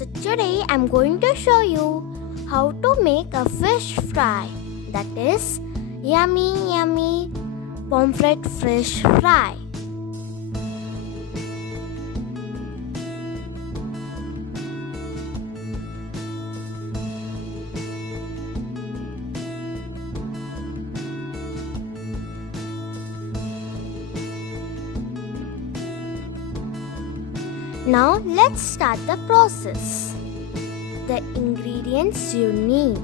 So today I'm going to show you how to make a fish fry, that is yummy pomfret fish fry. Now let's start the process. The ingredients you need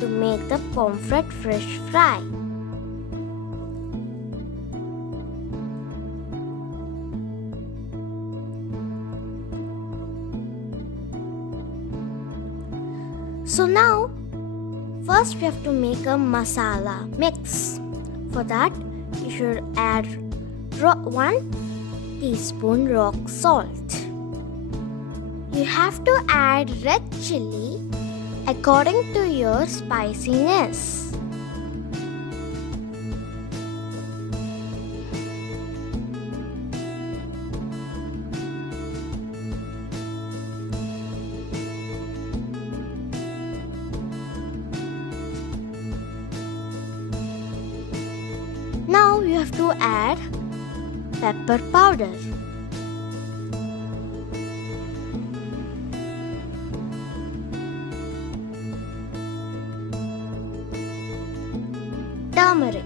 to make the pomfret fish fry. So now, first we have to make a masala mix. For that, you should add 1 teaspoon rock salt. You have to add red chilli according to your spiciness. Now you have to add pepper powder. Turmeric.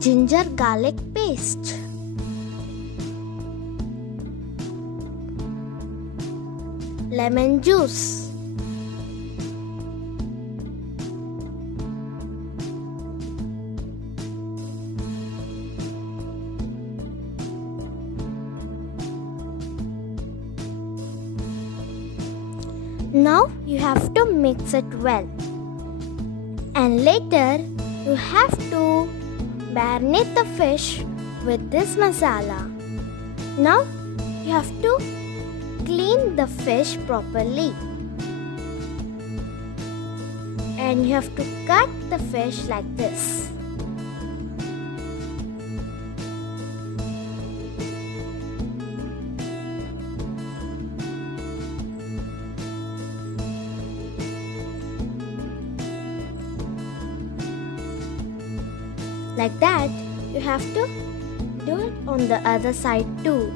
Ginger garlic paste. Lemon juice. Now you have to mix it well, and later you have to marinate the fish with this masala. Now you have to clean the fish properly, and you have to cut the fish like this. Like that, you have to do it on the other side too.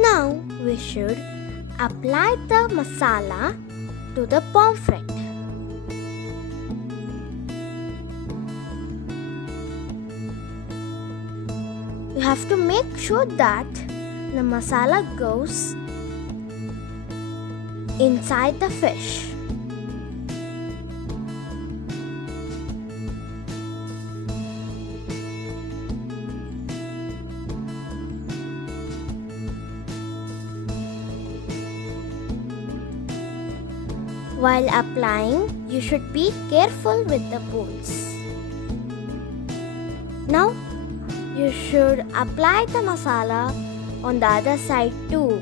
Now we should apply the masala to the pomfret. You have to make sure that the masala goes inside the fish. While applying, you should be careful with the bones. Now, you should apply the masala on the other side too.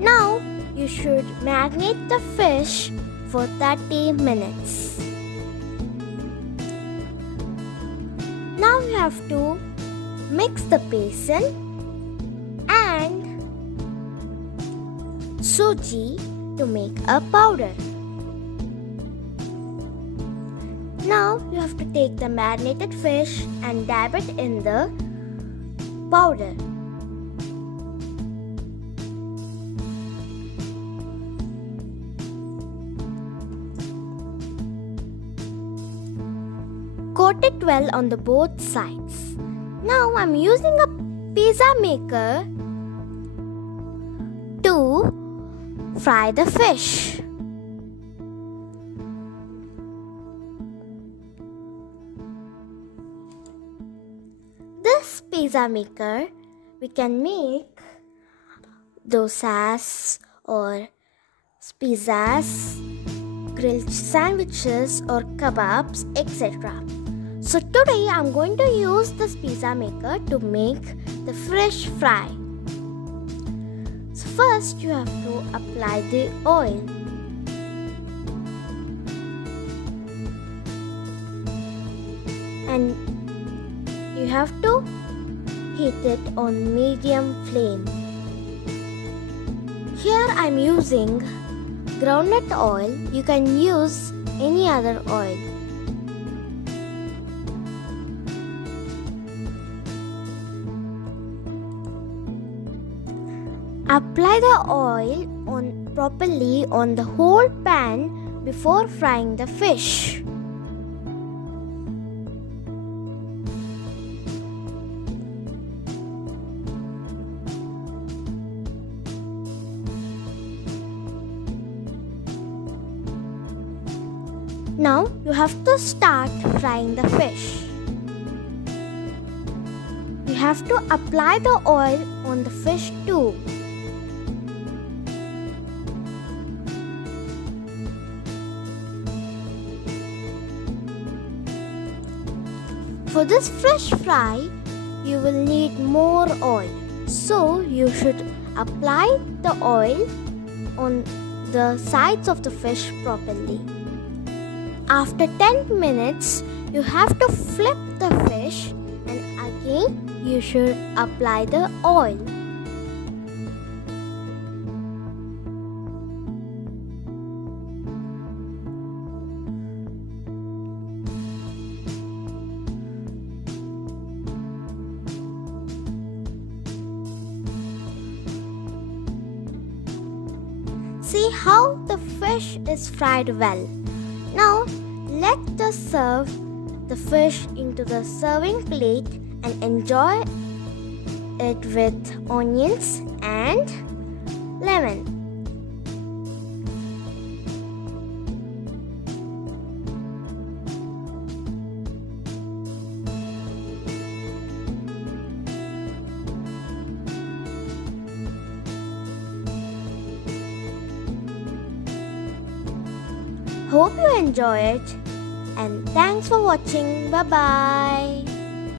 Now you should marinate the fish for 30 minutes. Now you have to mix the besan and suji to make a powder. Now you have to take the marinated fish and dab it in the powder. Coat it well on the both sides. Now I'm using a pizza maker to fry the fish. This pizza maker we can make dosas or pizzas, grilled sandwiches or kebabs, etc. So today I'm going to use this pizza maker to make the fish fry. So first you have to apply the oil. And you have to heat it on medium flame. Here I'm using groundnut oil. You can use any other oil. Apply the oil properly on the whole pan before frying the fish. Now you have to start frying the fish. You have to apply the oil on the fish too. For this fish fry, you will need more oil. So you should apply the oil on the sides of the fish properly. After 10 minutes, you have to flip the fish and again you should apply the oil. See how the fish is fried well. Now let us serve the fish into the serving plate and enjoy it with onions and lemon. Hope you enjoy it and thanks for watching. Bye bye.